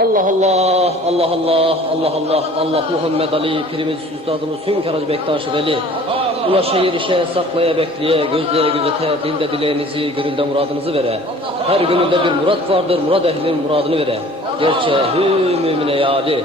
Allah Allah, Allah Allah, Allah Allah, Allah Muhammed Ali, Pirimiz Üstadımız Hünkar Hacı Bektaş Veli. Ulaşa yerişe, saklaya bekleye, gözleye gözete, dilde dileğinizi, gönülde muradınızı vere. Her gönülde bir murat vardır, murad ehlinin muradını vere. Gerçe hü mümine yâli.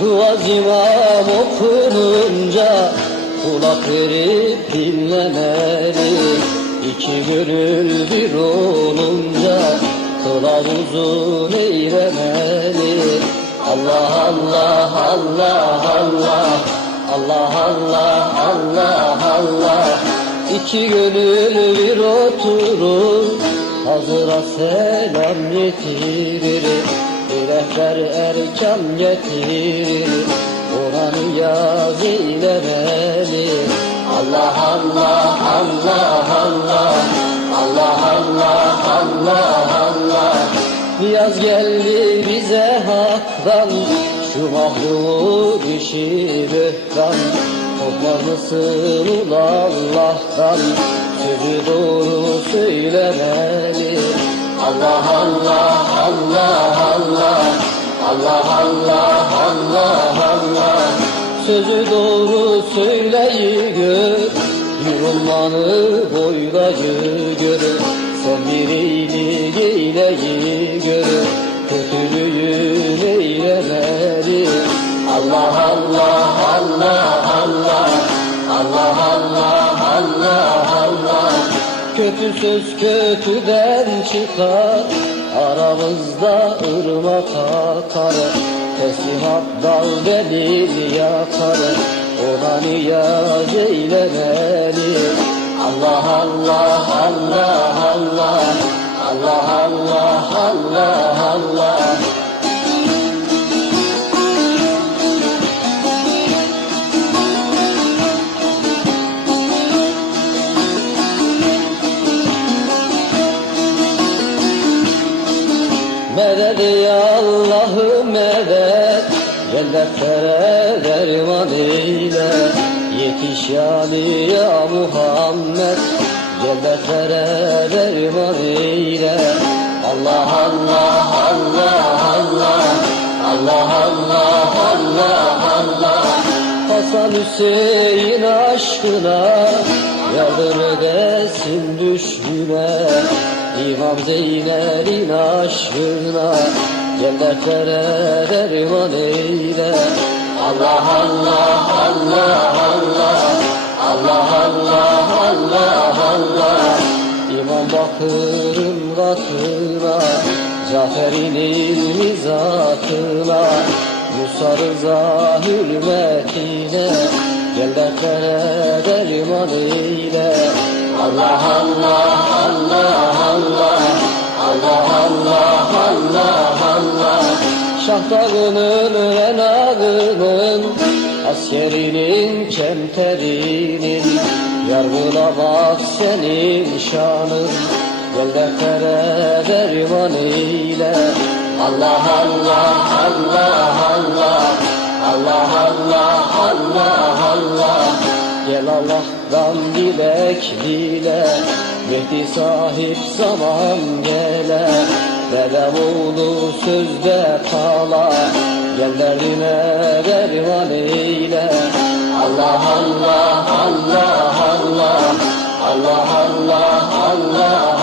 Duaz imam okununca kulak verip dinlemeli. İki gönül bir olunca kılavuzun eylemeli. Allah Allah Allah Allah Allah Allah Allah Allah. İki gönül bir oturur, hazıra selam getirir. Rehber erkan getirir, ona niyaz eylemeli. Allah Allah Allah Allah Allah Allah Allah Allah. Niyaz geldi bize haktan, şu mahluğu işi böhtan. Korkmaz mısın ul Allah'tan, sözü doğru söylemeli. Allah Allah Allah Allah Allah Allah Allah Allah. Sözü doğru söyleyi gör, yorulmanı boylayı gör. Son bir iyilik eyleyi gör, kötülüğün eylemeli. Allah Allah Allah Allah Allah Allah Allah Allah. Kötü söz kötüden çıkar, aramızda ırmak akar. Teslimat dal delil yakar, ona niyaz eylemeli. Allah Allah Allah Allah Allah Allah Allah Allah. Medet ya Allah'ım medet, cennetlere derman eyle. Yetiş yani ya Muhammed, cennetlere derman eyle. Allah Allah Allah Allah Allah Allah Allah Allah. Hasan Hüseyin aşkına yardım edesin düşmüne. İmam Zeynel'in aşkına cennetlere derman eyle. Allah Allah Allah Allah Allah Allah Allah Allah. İmam Bakır'ın katına, Cafer'in ilmi zatına, Musa Rıza hürmetine cennetlere derman eyle. Allah Allah Allah Allah Allah Allah Allah Allah. Şahtağının ve nağının, askerinin kemterinin, yargılamak senin şanın. Cennetlere derman eyle. Allah Allah Allah Allah Allah Allah Allah Allah. Gel Allah'tan dilek dile, Mehdi sahip zaman gele. Dedem oğlu sözde kala, gel derdine derman eyle. Allah Allah Allah Allah Allah Allah Allah.